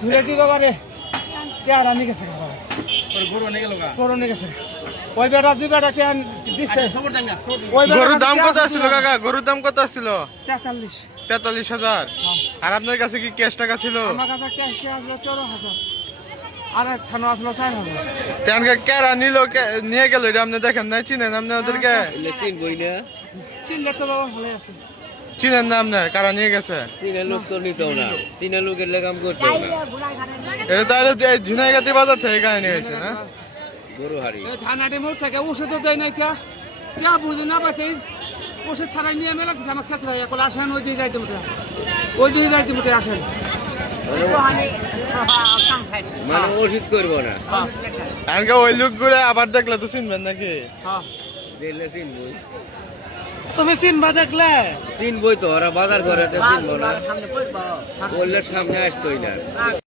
ধুলে দিবা পারে চেহারা নিয়ে গেছে গরু নিয়ে গেছে ওই বেটা দুই বেটা চেয়ার দিচ্ছে গরুর দাম কত ছিল কাকা? গরুর দাম কত ছিল? 43। 43,000। আর আপনার কাছে কি ক্যাশ টাকা ছিল? আমার কাছে ক্যাশ আসলো 14,000 আর একখানো আসলো 4,000। তেনকে কেরা নিল নিয়ে গেল এটা আপনি দেখেন না? চিনেন আপনি ওদেরকে? চিনলে তো বাবা ভালো আছে। চিনেন না আপনি কারা নিয়ে গেছে? চীনের লোক তো নিত না, চীনের লোকের লেগাম করতো না। এটা তাহলে ঝিনাইগাতি বাজার থেকে কাহিনী হয়েছে না? গরু হারি এই থানাটি মোড় থেকে ওষুধও দেয় নাই কে বুঝি না পাতে ওষুধ ছাড়াই নিয়ে মেলা কিছু আমাকে শেষ রাখা বলে আসেন ওই দিয়ে যাইতে মোটে আসেন মানে ওষুধ করবো না, এনকে ওই লোক ঘুরে আবার দেখলে তো চিনবেন নাকি? দেখলে চিনবই। তুমি চিনবা দেখলে চিনবই তো, ওরা বাজার করে চিনবো না, বললে সামনে আসতোই না।